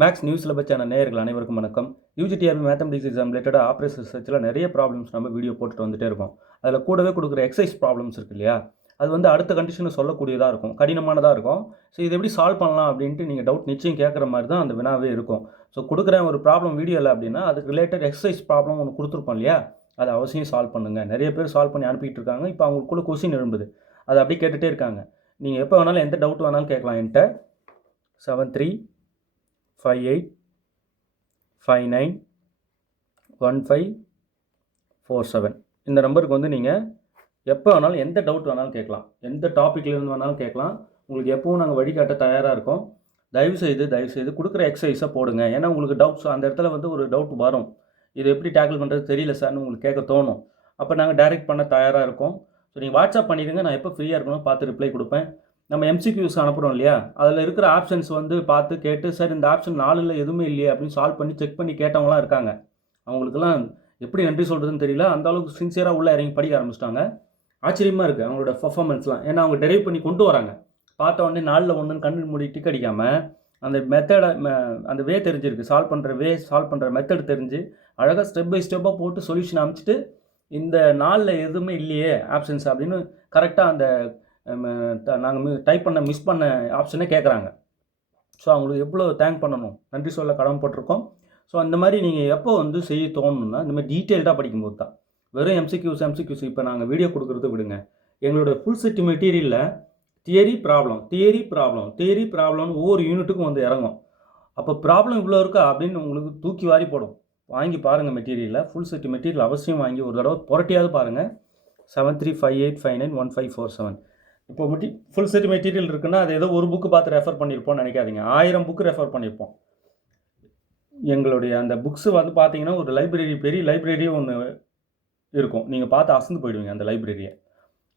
Maths news syllabus channel நேயர்கள் அனைவருக்கும் வணக்கம். யூஜிடிஆர்பி மேத்தமெட்டிக்ஸ் எக்ஸாம் ரிலேட்டடாக ஆப்ரேஷன் ரிசர்ச்சில் நிறைய ப்ராப்ளம்ஸ் நம்ம வீடியோ போட்டுட்டு வந்துட்டே இருக்கோம். அதில் கூடவே கொடுக்குற எக்ஸசைஸ் ப்ராப்ளம்ஸ் இருக்கு இல்லையா, அது வந்து அடுத்த கண்டிஷனை சொல்லக்கூடியதாக இருக்கும், கடினமானதாக இருக்கும். ஸோ இதை எப்படி சால்வ் பண்ணலாம் அப்படின்ட்டு நீங்கள் டவுட் நிச்சயம் கேட்குற மாதிரி தான் அந்த வினாவே இருக்கும். ஸோ கொடுக்குற ஒரு ப்ராப்ளம் வீடியோவில் அப்படின்னா அதுக்கு ரிலேட்டட் எக்ஸசைஸ் ப்ராப்ளம் ஒன்று கொடுத்துருப்போம் இல்லையா, அதை அவசியம் சால்வ் பண்ணுங்கள். நிறைய பேர் சால்வ் பண்ணி அனுப்பிட்டு இருக்காங்க. இப்போ அவங்களுக்குள்ள கொஸ்டின் எழும்புது, அதை அப்படியே கேட்டுகிட்டே இருக்காங்க. நீங்கள் எப்போ வேணாலும் எந்த டவுட் வேணாலும் கேட்கலாம் என்கிட்ட. 7358591547 இந்த நம்பருக்கு வந்து நீங்கள் எப்போ வேணாலும் எந்த டவுட் வேணாலும் கேட்கலாம், எந்த டாப்பிக்லேருந்து வேணாலும் கேட்கலாம். உங்களுக்கு எப்பவும் நாங்கள் வழிகாட்ட தயாராக இருக்கோம். தயவுசெய்து கொடுக்குற எக்ஸசைஸை போடுங்க. ஏன்னா உங்களுக்கு டவுட்ஸ் அந்த இடத்துல வந்து ஒரு டவுட் வரும், இது எப்படி டேக்கிள் பண்ணுறது தெரியல சார்னு உங்களுக்கு கேட்க தோணும். அப்போ நாங்கள் டைரெக்ட் பண்ண தயாராக இருக்கோம். ஸோ நீங்கள் வாட்ஸ்அப் பண்ணிடுங்க, நான் எப்போ ஃப்ரீயாக இருக்கணும் பார்த்து ரிப்ளை கொடுப்பேன். நம்ம எம்சிக்யூஸ் அனுப்புகிறோம் இல்லையா, அதில் இருக்கிற ஆப்ஷன்ஸ் வந்து பார்த்து கேட்டு, சார் இந்த ஆப்ஷன் 4ல் எதுவுமே இல்லையே அப்படின்னு சால்வ் பண்ணி செக் பண்ணி கேட்டவங்களாம் இருக்காங்க. அவங்களுக்குலாம் எப்படி நன்றி சொல்கிறதுன்னு தெரியல, அந்த அளவுக்கு சின்சியராக உள்ளே இறங்கி படிக்க ஆரம்பிச்சிட்டாங்க. ஆச்சரியமாக இருக்குது அவங்களோட பர்ஃபார்மன்ஸ்லாம். ஏன்னா அவங்க டெரைவ் பண்ணி கொண்டு வராங்க. பார்த்த உடனே 4ல் 1 கண்ணு மூடி டிக் அடிக்காமல் அந்த மெத்தடை அந்த வே தெரிஞ்சிருக்கு, சால்வ் பண்ணுற மெத்தட் தெரிஞ்சு அழகாக ஸ்டெப் பை ஸ்டெப்பாக போட்டு சொல்யூஷன் அமைச்சிட்டு, இந்த 4ல் எதுவுமே இல்லையே ஆப்ஷன்ஸ் அப்படின்னு கரெக்டாக அந்த நாங்கள் டைப் பண்ண மிஸ் பண்ண ஆப்ஷனே கேட்குறாங்க. ஸோ அவங்களுக்கு எவ்வளோ தேங்க் பண்ணணும், நன்றி சொல்ல கடமைப்பட்டிருக்கோம். ஸோ அந்த மாதிரி நீங்கள் எப்போ வந்து செய்ய தோணுன்னா இந்த மாதிரி டீட்டெயில்டாக படிக்கும்போது தான். வெறும் எம்சிக்யூஸ் இப்போ நாங்கள் வீடியோ கொடுக்குறது விடுங்க. எங்களோட ஃபுல் செட் மெட்டீரியலில் தியரி ப்ராப்ளம்னு ஒவ்வொரு யூனிட்டுக்கும் வந்து இறங்கும். அப்போ ப்ராப்ளம் இவ்வளோ இருக்கா அப்படின்னு உங்களுக்கு தூக்கி வாரி போடும். வாங்கி பாருங்கள் மெட்டீரியலில், ஃபுல் செட் மெட்டீரியல் அவசியம் வாங்கி ஒரு தடவை புரட்டியாவது பாருங்கள். 7358591547 இப்போ ஃபுல் செட் மெட்டீரியல் இருக்குன்னா அது ஏதோ ஒரு புக்கு பார்த்து ரெஃபர் பண்ணியிருப்போம்னு நினைக்காதீங்க. 1000 புக்கு ரெஃபர் பண்ணியிருப்போம். எங்களுடைய அந்த புக்ஸு வந்து பார்த்தீங்கன்னா ஒரு லைப்ரரி, பெரிய லைப்ரரியே ஒன்று இருக்கும். நீங்கள் பார்த்து அசந்து போயிடுவீங்க அந்த லைப்ரரியை.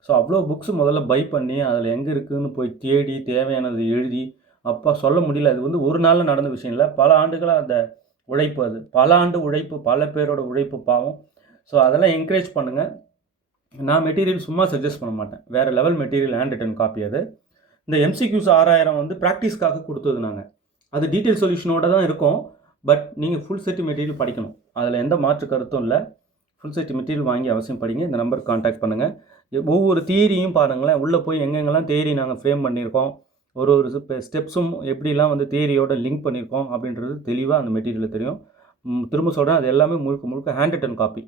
ஸோ அவ்வளோ புக்ஸு முதல்ல பை பண்ணி அதில் எங்கே இருக்குதுன்னு போய் தேடி தேவையானது எழுதி அப்போ சொல்ல முடியல. அது வந்து ஒரு நாளில் நடந்த விஷயம் இல்லை, பல ஆண்டுகளாக அந்த உழைப்பு, அது பல ஆண்டு உழைப்பு, பல பேரோட உழைப்பு பாவம். ஸோ அதெல்லாம் என்கரேஜ் பண்ணுங்கள். நான் மெட்டீரியல் சும்மா சஜஸ்ட் பண்ண மாட்டேன், வேறு level material, hand written copy. அது இந்த எம்சிக்யூஸ் 6000 வந்து ப்ராக்டிஸ்க்காக கொடுத்தது நாங்கள். அது டீட்டெயில் சொல்யூஷனோட தான் இருக்கும். பட் நீங்கள் ஃபுல் செட் மெட்டீரியல் படிக்கணும், அதில் எந்த மாற்று கருத்தும் இல்லை. ஃபுல் செட் மெட்டீரியல் வாங்கி அவசியம் படிங்க. இந்த நம்பருக்கு கான்டாக்ட் பண்ணுங்கள். ஒவ்வொரு தியரியும் பாருங்களேன், உள்ளே போய் எங்கெங்கெல்லாம் தியரி நாங்கள் ஃப்ரேம் பண்ணியிருக்கோம், ஒரு ஸ்டெப்ஸும் எப்படிலாம் வந்து தியரியோட லிங்க் பண்ணியிருக்கோம் அப்படின்றது தெளிவாக அந்த மெட்டீரியலில் தெரியும். திரும்ப சொல்கிறேன், அது எல்லாமே முழுக்க ஹேண்ட் ரிட்டன் காப்பி.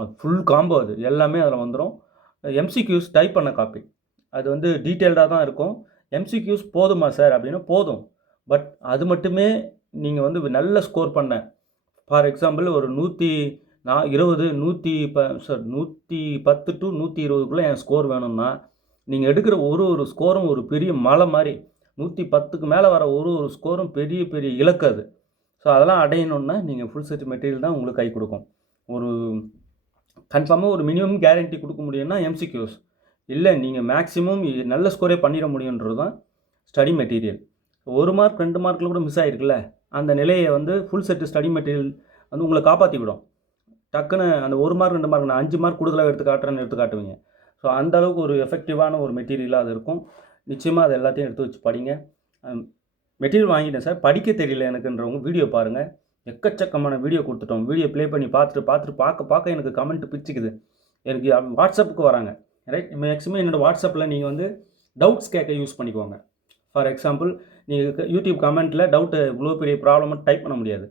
அது ஃபுல் காம்போ, அது எல்லாமே அதில் வந்துடும். எம்சிக்யூஸ் டைப் பண்ண காப்பி, அது வந்து டீட்டெயில்டாக தான் இருக்கும். எம்சிக்யூஸ் போதுமா சார் அப்படின்னா போதும். பட் அது மட்டுமே நீங்கள் வந்து நல்ல ஸ்கோர் பண்ண, ஃபார் எக்ஸாம்பிள் ஒரு 110 டு 120க்குள்ளே என் ஸ்கோர் வேணும்னா நீங்கள் எடுக்கிற ஒரு ஸ்கோரும் ஒரு பெரிய மலை மாதிரி. 110க்கு மேலே வர ஒரு ஸ்கோரும் பெரிய பெரிய இலக்கு அது. ஸோ அதெல்லாம் அடையணுன்னா நீங்கள் ஃபுல் செட் மெட்டீரியல் தான் உங்களுக்கு கை கொடுக்கும். ஒரு கன்ஃபார்மாக ஒரு மினிமம் கேரண்டி கொடுக்க முடியும்னா எம்சிக்யூஸ். இல்லை நீங்கள் மேக்ஸிமம் நல்ல ஸ்கோரே பண்ணிட முடியுன்றது தான் ஸ்டடி மெட்டீரியல். 1 மார்க் 2 மார்க்கில் கூட மிஸ் ஆகிருக்குல்ல, அந்த நிலையை வந்து ஃபுல் செட்டு ஸ்டடி மெட்டீரியல் வந்து உங்களை காப்பாற்றி விடும். டக்குன்னு அந்த 1 மார்க் 2 மார்க் நான் 5 மார்க் கூடுதலாக எடுத்து காட்டுவீங்க. ஸோ அந்த அளவுக்கு ஒரு எஃபெக்டிவான ஒரு மெட்டீரியலாக அது இருக்கும். நிச்சயமாக அது எல்லாத்தையும் எடுத்து வச்சு படிங்க. மெட்டீரியல் வாங்கிட்டேன் சார், படிக்க தெரியல எனக்குன்றவங்க வீடியோ பாருங்கள். எக்கச்சக்கமான வீடியோ கொடுத்துட்டோம். வீடியோ ப்ளே பண்ணி பார்க்க எனக்கு கமெண்ட் பிச்சுக்குது. எனக்கு வாட்ஸ்அப்புக்கு வராங்க, ரைட். மேக்ஸிமம் என்னோடய வாட்ஸ்அப்பில் நீங்கள் வந்து டவுட்ஸ் கேட்க யூஸ் பண்ணிக்குவாங்க. ஃபார் எக்ஸாம்பிள் நீங்கள் யூடியூப் கமெண்ட்டில் டவுட்டு இவ்வளோ பெரிய ப்ராப்ளமாக டைப் பண்ண முடியாது.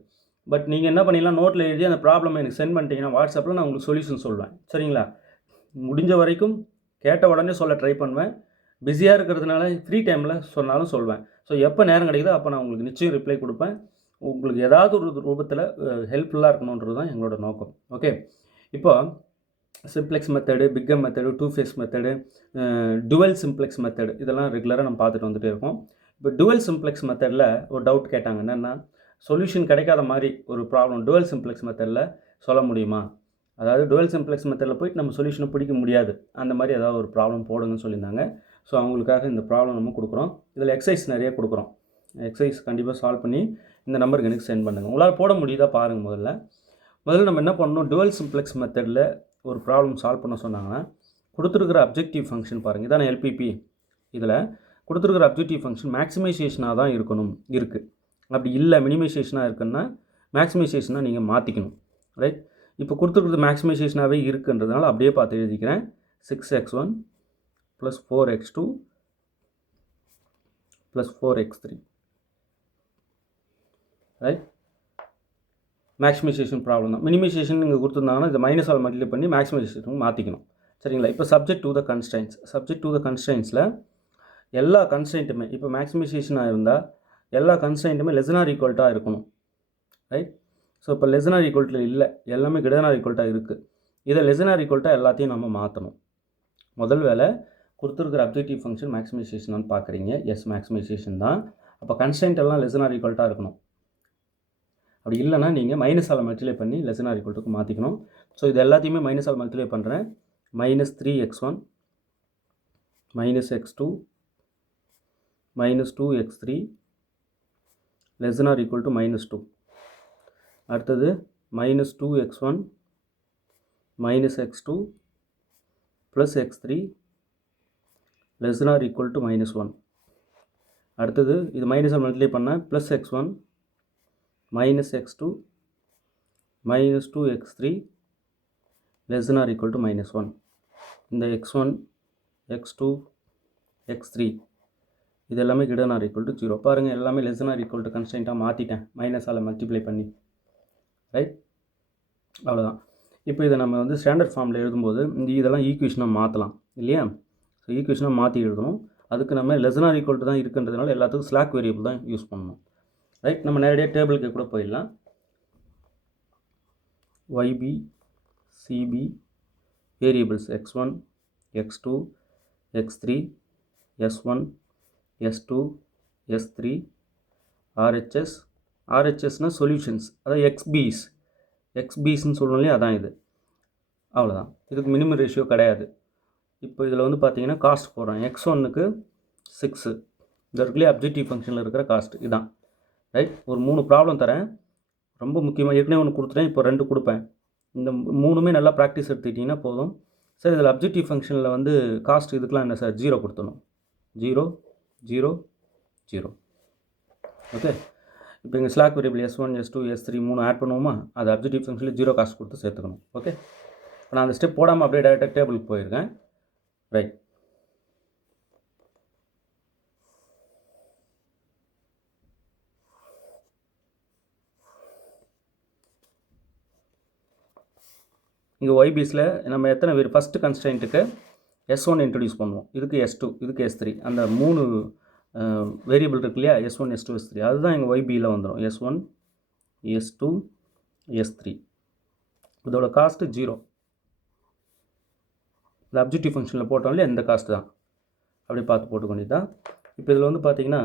பட் நீங்கள் என்ன பண்ணிடலாம், நோட்டில் எழுதி அந்த ப்ராப்ளம் எனக்கு சென்ட் பண்ணிட்டீங்கன்னா வாட்ஸ்அப்பில் நான் உங்களுக்கு சொல்யூஷன் சொல்லுவேன். சரிங்களா? முடிஞ்ச வரைக்கும் கேட்ட உடனே சொல்ல ட்ரை பண்ணுவேன். பிஸியாக இருக்கிறதுனால ஃப்ரீ டைமில் சொன்னாலும் சொல்வேன். ஸோ எப்போ நேரம் கிடைக்குதோ அப்போ நான் உங்களுக்கு நிச்சயம் ரிப்ளை கொடுப்பேன். உங்களுக்கு ஏதாவது ஒரு ரூபத்தில் ஹெல்ப்ஃபுல்லாக இருக்கணுன்றது தான் எங்களோட நோக்கம். ஓகே, இப்போ simplex method, big M method, 2 phase method, dual simplex method, இதெல்லாம் ரெகுலராக நம்ம பார்த்துட்டு வந்துகிட்டே இருக்கோம். இப்போ டுவெல் சிம்ப்ளெக்ஸ் மெத்தடில் ஒரு டவுட் கேட்டாங்க, என்னென்னா சொல்யூஷன் கிடைக்காத மாதிரி ஒரு ப்ராப்ளம் டுவெல் சிம்ப்ளெக்ஸ் மெத்தடில் சொல்ல முடியுமா, அதாவது டுவெல் சிம்ப்ளெக்ஸ் மெத்தடில் போய்ட்டு நம்ம சொல்யூஷனை பிடிக்க முடியாது, அந்த மாதிரி ஏதாவது ஒரு ப்ராப்ளம் போடுங்கன்னு சொல்லியிருந்தாங்க. ஸோ அவங்களுக்காக இந்த ப்ராப்ளம் நம்ம கொடுக்குறோம். இதில் எக்ஸசைஸ் நிறைய கொடுக்குறோம். எக்ஸசைஸ் கண்டிப்பாக சால்வ் பண்ணி இந்த நம்பருக்கு எனக்கு சென்ட் பண்ணுங்கள். உங்களால் போட முடியுதா பாருங்கள். முதல்ல நம்ம என்ன பண்ணணும், டுவெல் சிம்ப்ளெக்ஸ் மெத்தடில் ஒரு ப்ராப்ளம் சால்வ் பண்ண சொன்னாங்கன்னா கொடுத்துருக்கிற அப்ஜெக்டிவ் ஃபங்க்ஷன் பாருங்கள். இதான எல்பிபி. இதில் கொடுத்துருக்கிற அப்ஜெக்டிவ் ஃபங்க்ஷன் மேக்ஸிமைசேஷனாக தான் இருக்குது. அப்படி இல்லை மினிமைசேஷனாக இருக்குன்னா மேக்ஸிமைசேஷனாக நீங்கள் மாற்றிக்கணும். ரைட், இப்போ கொடுத்துருக்குறது மேக்ஸிமைசேஷனாகவே இருக்குன்றதுனால அப்படியே பார்த்து எழுதிக்கிறேன். 6x1 + 4x2 + 4x3. Right, maximisation problem தான். மினிமைசேஷன் நீங்கள் கொடுத்துருந்தாங்கன்னா இதை மைனஸால் மல்டிப்ளை பண்ணி மேக்ஸிமைசேஷன் மாற்றிக்கணும். சரிங்களா? இப்போ subject to the constraints. Subject to the கன்ஸ்ட்ரைன்ட்ஸில் எல்லா கன்ஸ்ட்ரைண்ட்டுமே இப்போ மேக்ஸிமைசேஷனாக இருந்தால் எல்லா கன்ஸ்ட்ரைண்ட்டுமே == இருக்கணும். ரைட், ஸோ இப்போ == இல்லை, எல்லாமே > இருக்குது. இதை == எல்லாத்தையும் நம்ம மாற்றணும். முதல் வேலை கொடுத்துருக்கிற அப்ஜெக்டிவ் ஃபங்க்ஷன் மேக்ஸிமைசேஷனான்னு பார்க்குறீங்க. எஸ், மேக்ஸிமைசேஷன் தான். அப்போ கன்ஸ்ட்ரைண்ட் எல்லாம் == இருக்கணும். அப்படி இல்லைனா நீங்கள் மைனஸால் மல்டிப்ளை பண்ணி == மாற்றிக்கணும். ஸோ இது எல்லாத்தையுமே மைனஸால் மல்டிப்ளை பண்ணுறேன். -3x1 -x2 -2x3 =−2. அடுத்தது -2x1 -x2 + x3 =−1. அடுத்தது இது மைனஸால் மல்டிப்ளை பண்ண +x1 -x2 -2x3 =−1. இந்த x1 x2 x3 இது எல்லாமே > 0. பாருங்கள், எல்லாமே == கன்ஸ்டன்ட்டாக மாற்றிட்டேன் மைனஸால் மல்டிப்ளை பண்ணி. ரைட், அவ்வளோதான். இப்போ இதை நம்ம வந்து ஸ்டாண்டர்ட் ஃபார்மில் எழுதும்போது இதெல்லாம் ஈக்குவேஷனாக மாற்றலாம் இல்லையா? ஸோ ஈக்குவேஷனாக மாற்றி எழுதணும். அதுக்கு நம்ம == தான் இருக்குன்றதுனால எல்லாத்துக்கும் ஸ்லாக் வேரியபிள் தான் யூஸ் பண்ணணும். ரைட், நம்ம நேரடியாக டேபிளுக்கு கூட போயிடலாம். YB CB வேரியபிள்ஸ் x1 x2 x3 s1 s2 s3 RHSனால் சொல்யூஷன்ஸ், அதாவது XBஸ்ன்னு சொல்லணும் இல்லையா? அதான் இது. அவ்வளோதான். இதுக்கு மினிமம் ரேஷியோ கிடையாது. இப்போ இதில் வந்து பார்த்தீங்கன்னா காஸ்ட் போடுறேன். x1க்கு 6 இந்த இருக்குல்லையே அப்ஜெக்டிவ் ஃபங்க்ஷனில் இருக்கிற காஸ்ட் இதான். ரைட், ஒரு 3 ப்ராப்ளம் தரேன். ரொம்ப முக்கியமாக ஏற்கனவே ஒன்று கொடுத்துட்டேன், இப்போ 2 கொடுப்பேன். இந்த 3மே நல்லா ப்ராக்டிஸ் எடுத்துக்கிட்டிங்கன்னா போதும். சார் இதில் அப்ஜெக்டிவ் ஃபங்க்ஷனில் வந்து காஸ்ட் இதுக்கெலாம் என்ன சார்? 0 கொடுத்துடணும். 0 0 0. ஓகே, இப்போ இங்கே slack variable s1 s2 s3 3 add பண்ணுவோமா? அது அப்ஜெக்டிவ் ஃபங்க்ஷனில் 0 காஸ்ட் கொடுத்து சேர்த்துக்கணும். ஓகே, இப்போ நான் அந்த ஸ்டெப் போடாமல் அப்படியே டேரெக்டாக டேபிளுக்கு போயிருக்கேன். ரைட், இங்கே YBஸில் நம்ம எத்தனை பேர் ஃபஸ்ட்டு கன்ஸ்ட்ரைண்ட்டுக்கு S1 இன்ட்ரடியூஸ் பண்ணுவோம். இதுக்கு S2, இதுக்கு S3, அந்த 3 வேரியபிள் இருக்கு இல்லையா? S1 S2 S3 அதுதான் எங்கள் YBயில் வந்துடும். S1 S2 S3 இதோட காஸ்ட்டு 0. இந்த அப்ஜெக்டிவ் ஃபங்க்ஷனில் போட்டோம் இல்லையா? இந்த காஸ்ட்டு தான். அப்படி பார்த்து போட்டுக்கொண்டு தான். இப்போ இதில் வந்து பார்த்தீங்கன்னா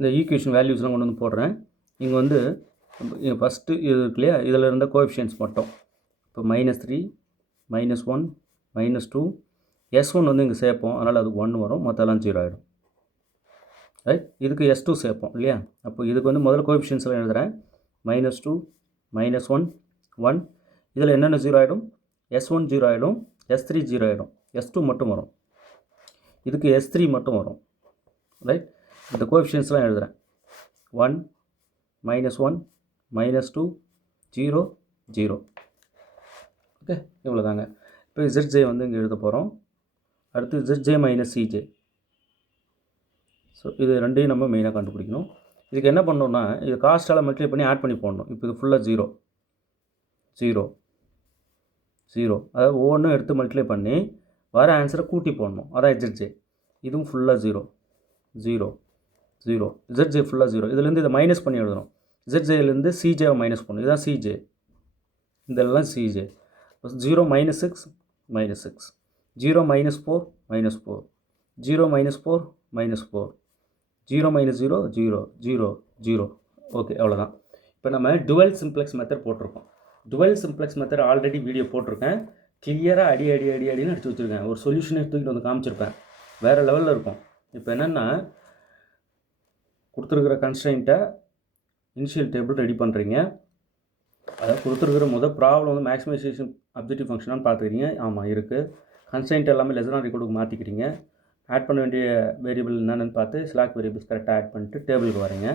இந்த ஈக்குவேஷன் வேல்யூஸ்லாம் கொண்டு வந்து போடுறேன். இங்கே வந்து ஃபஸ்ட்டு இது இருக்கு இல்லையா? இதில் இருந்த கோஎஃபிஷியன்ட்ஸ் மட்டும் இப்போ -3 -1 -2 S1 வந்து இங்கே சேர்ப்போம், அதனால் அதுக்கு 1 வரும், மற்றெல்லாம் 0 ஆகிடும். ரைட், இதுக்கு S2 சேர்ப்போம் இல்லையா? அப்போ இதுக்கு வந்து முதல்ல கோஎஃபிஷியன்ட்ஸ்லாம் எழுதுகிறேன். -2 -1 1 இதில் என்னென்ன 0 ஆகிடும்? S1 0 ஆகிடும், S3 0 ஆகிடும், S2 மட்டும் வரும். இதுக்கு S3 மட்டும் வரும். ரைட், இந்த கோஎஃபிஷியன்ட்ஸ்லாம் எழுதுகிறேன். 1 -1 -2 0 0. ஓகே, இவ்வளோ தாங்க. இப்போ ZJ வந்து இங்கே எழுத போகிறோம். அடுத்து ZJ - CJ. ஸோ இது ரெண்டையும் நம்ம மெயினாக கண்டுபிடிக்கணும். இதுக்கு என்ன பண்ணணும்னா இது காஸ்ட்டால் மல்டிப்ளை பண்ணி ஆட் பண்ணி போடணும். இப்போ இது ஃபுல்லாக 0 0 0, அதாவது ஒவ்வொன்றும் எடுத்து மல்டிப்ளை பண்ணி வர ஆன்சரை கூட்டி போடணும். அதான் ZJ. இதுவும் ஃபுல்லாக 0 0 0. ZJ ஃபுல்லாக 0. இதுலேருந்து இதை மைனஸ் பண்ணி எழுதணும். ZJலேருந்து CJவை மைனஸ் பண்ணணும். இதுதான் CJ, இதெல்லாம் CJ. 0 - 6 -6 0 - 4 -4 0 - 4 -4 0 - 0 0 0 0. ஓகே, அவ்வளோதான். இப்போ நம்ம டுவல் சிம்ப்ளெக்ஸ் மெத்தட் போட்டிருக்கோம். Dual simplex method already video போட்டிருக்கேன். கிளியராக அடின்னு அடித்து வச்சுருக்கேன். ஒரு சொல்யூஷனே தூக்கிட்டு வந்து காமிச்சிருப்பேன். வேறு லெவலில் இருக்கும். இப்போ என்னென்னா கொடுத்துருக்கிற கன்ஸ்ட்ரெயின்ட்டை இனிஷியல் டேபிள் ரெடி பண்ணுறீங்க. அதாவது கொடுத்துருக்கிற ப்ராப்ளம் வந்து மேக்ஸிமைசேஷன் அப்ஜெக்டிவ் ஃபங்க்ஷனான்னு பார்த்துக்கிறீங்க. ஆமாம் இருக்குது. கன்ஸ்ட்ரெயின்ட் எல்லாமே less than or equal to மாற்றிக்கிறீங்க. ஆட் பண்ண வேண்டிய வேரியபிள் என்னென்னு பார்த்து ஸ்லாக் வேரியபிள்ஸ் கரெக்டாக ஆட் பண்ணிட்டு டேபிளுக்கு வரீங்க.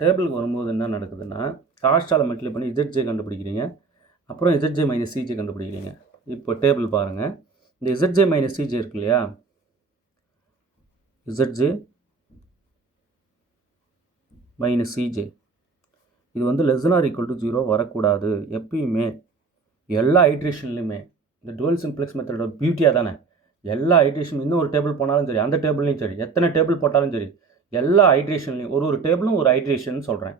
டேபிளுக்கு வரும்போது என்ன நடக்குதுன்னா காஸ்ட்டால் மல்டிப்ளை பண்ணி ZJ கண்டுபிடிக்கிறீங்க. அப்புறம் ZJ மைனஸ் CJ கண்டுபிடிக்கிறீங்க. இப்போ டேபிள் பாருங்கள். இந்த ZJ மைனஸ் CJ இருக்கு இல்லையா, ZJ மைனஸ் CJ இது வந்து less than or equal to 0 வரக்கூடாது. எப்பயுமே எல்லா ஐட்ரேஷன்லையுமே இந்த டுவல் சிம்ப்ளெக்ஸ் மெத்தடோட பியூட்டியாக தானே, எல்லா ஐட்ரேஷன் இன்னும் ஒரு டேபிள் போனாலும் சரி, அந்த டேபிள்லையும் சரி, எத்தனை டேபிள் போட்டாலும் சரி, எல்லா ஐட்ரேஷன்லையும் ஒரு டேபிளும் ஒரு ஐட்ரேஷன் சொல்கிறேன்.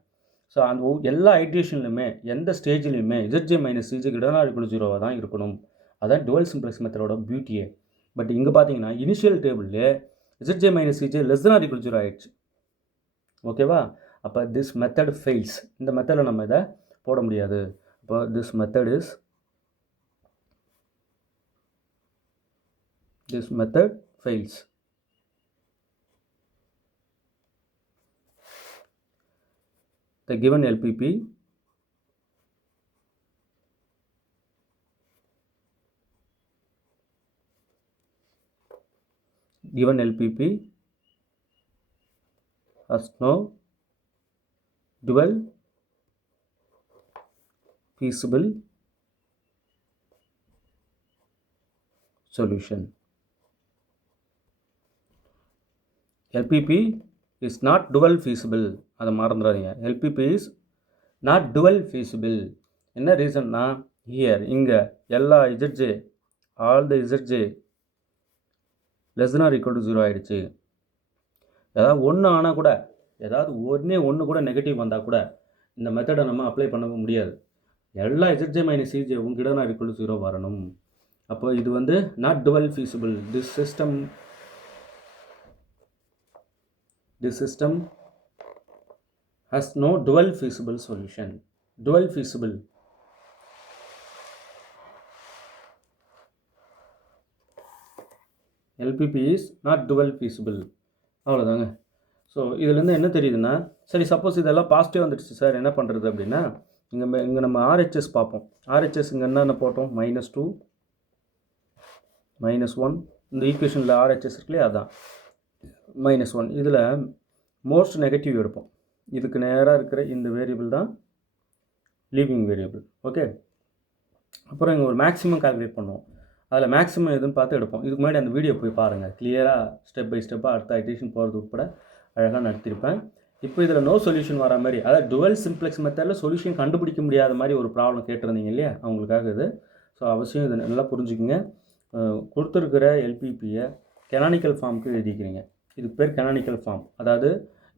ஸோ அந்த எல்லா ஐட்ரேஷன்லையுமே எந்த ஸ்டேஜ்லையுமே ZJ மைனஸ் CJ கிட்ட ஆர் ஈக்குவல் 0 தான் இருக்கணும். அதான் டுவல் சிம்ப்ளெக்ஸ் மெத்தடோட பியூட்டியே. பட் இங்கே பார்த்தீங்கன்னா இனிஷியல் டேபிள்லே ZJ minus CJ less than or equal 0 ஆயிடுச்சு. ஓகேவா? அப்போ திஸ் மெத்தட் ஃபெயில்ஸ். இந்த மெத்தடில் நம்ம இதை போட முடியாது. அப்போ this method fails. The given LPP has no dual feasible solution. LPP is not dual feasible. அதை மறந்துடாதீங்க. LPP is not dual feasible. என்ன ரீசன்னா ஹியர் இங்கே எல்லா ZJ all the ZJ less than or equal to 0 ஆகிடுச்சு. ஏதாவது ஒன்று ஆனால் கூட, ஏதாவது ஒன்று கூட நெகட்டிவ் வந்தால் கூட இந்த மெத்தடை நம்ம அப்ளை பண்ண முடியாது. எல்லா ZJ மைனஸ் CJ உங்ககிட்ட நான் ஈக்குவல் டு 0 வரணும். அப்போ இது வந்து not dual feasible. This system has no dual feasible solution. Dual feasible. LPP is not dual feasible. அவ்வளோதாங்க. ஸோ இதுலேருந்து என்ன தெரியுதுன்னா, சரி சப்போஸ் இதெல்லாம் பாசிட்டிவ் வந்துடுச்சு சார், என்ன பண்ணுறது அப்படின்னா, இங்கே நம்ம RHS பார்ப்போம். RHS இங்கே என்னென்ன போட்டோம், -2 -1. இந்த ஈக்குவேஷனில் RHS இருக்குல்லையே, அதான் -1. இதில் மோஸ்ட் நெகட்டிவ் எடுப்போம். இதுக்கு நேராக இருக்கிற இந்த வேரியபிள் தான் லீவிங் வேரியபிள். ஓகே. அப்புறம் இங்கே ஒரு மேக்ஸிமம் கால்குலேட் பண்ணுவோம். அதில் மேக்ஸிமம் எதுன்னு பார்த்து எடுப்போம். இதுக்கு முன்னாடி அந்த வீடியோ போய் பாருங்கள். கிளியராக ஸ்டெப் பை ஸ்டெப்பாக அடுத்த ஐட்ரேஷன் போகிறது உட்பட அழகாக நடத்திருப்பேன். இப்போ இதில் நோ சொல்யூஷன் வர மாதிரி, அதாவது டுவல் சிம்ப்ளெக்ஸ் மெத்தடில் சொல்யூஷன் கண்டுபிடிக்க முடியாத மாதிரி ஒரு ப்ராப்ளம் கேட்டிருந்தீங்க இல்லையா, அவங்களுக்காக இது. ஸோ அவசியம் இதை நல்லா புரிஞ்சுக்குங்க. கொடுத்துருக்கிற LPPயை கெனானிக்கல் ஃபார்முக்கு எழுதிக்கிறீங்க. இதுக்கு பேர் கெனானிக்கல் ஃபார்ம். அதாவது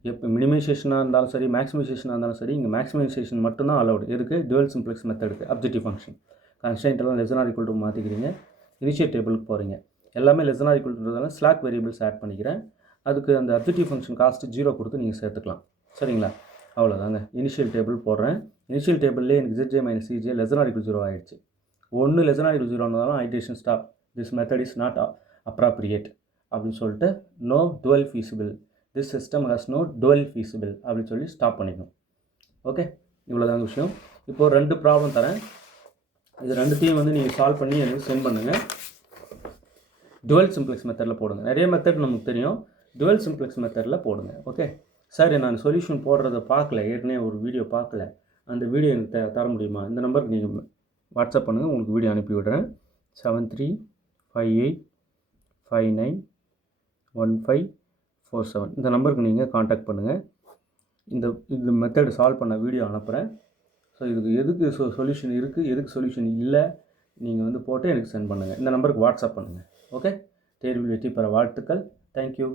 எப்போ மினிமைசேஷனாக இருந்தாலும் சரி, மேக்ஸிமைசேஷனாக இருந்தாலும் சரி, இங்கே மேக்ஸிமைசேஷன் மட்டும்தான் அலௌடு. எதுக்கு? டுவல் சிம்ப்ளெக்ஸ் மெத்தடுக்கு அப்ஜெக்டிவ் ஃபங்க்ஷன். கன்ஸ்ட்ரெயின்ட் எல்லாம் less than or equal to மாற்றிக்கிறீங்க. இனிஷியல் டேபிளுக்கு போகிறீங்க. எல்லாமே லெஸ் தென் ஆர் ஈக்குவல் டுன்றதால ஸ்லாக் வேரியபிள்ஸ் ஆட் பண்ணிக்கிறேன். அதுக்கு அந்த அப்ஜெக்டிவ் ஃபங்க்ஷன் காஸ்ட்டு 0 கொடுத்து நீங்கள் சேர்த்துக்கலாம். சரிங்களா? அவ்வளோதாங்க. இனிஷியல் டேபிள் போடுறேன். இனிஷியல் டேபிள்லேயே எனக்கு ZJ minus CJ less than or equal 0 ஆகிடுச்சு. ஒன்று லெஸ் தென் ஆர் ஈக்குவல் 0 இருந்தாலும் iteration stop. This method is not appropriate அப்படின்னு சொல்லிட்டு no dual feasible, this system has no dual feasible அப்படின்னு சொல்லி ஸ்டாப் பண்ணிக்கணும். ஓகே, இவ்வளோதாங்க விஷயம். இப்போது 2 ப்ராப்ளம் தரேன். இது 2த்தையும் வந்து நீங்கள் சால்வ் பண்ணி எனக்கு சென்ட் பண்ணுங்கள். டுவல் சிம்ப்ளெக்ஸ் மெத்தடில் போடுங்க. நிறைய மெத்தட் நமக்கு தெரியும், டுவல் சிம்ப்ளெக்ஸ் மெத்தடில் போடுங்க. ஓகே சார், நான் சொல்யூஷன் போடுறத பார்க்கல, ஏற்கனவே ஒரு வீடியோ பார்க்கல, அந்த வீடியோ எனக்கு தர முடியுமா? இந்த நம்பருக்கு நீங்கள் வாட்ஸ்அப் பண்ணுங்கள், உங்களுக்கு வீடியோ அனுப்பி விடுறேன். 7358591547 இந்த நம்பருக்கு நீங்கள் காண்டாக்ட் பண்ணுங்கள். இந்த மெத்தட் சால்வ் பண்ண வீடியோ அனுப்புகிறேன். ஸோ இதுக்கு எதுக்கு சொல்யூஷன் இருக்குது, எதுக்கு சொல்யூஷன் இல்லை, நீங்கள் வந்து போட்டு எனக்கு சென்ட் பண்ணுங்கள். இந்த நம்பருக்கு வாட்ஸ்அப் பண்ணுங்கள். ஓகே, தேர்வில் வெற்றி பெற வாழ்த்துக்கள். தேங்க்யூ.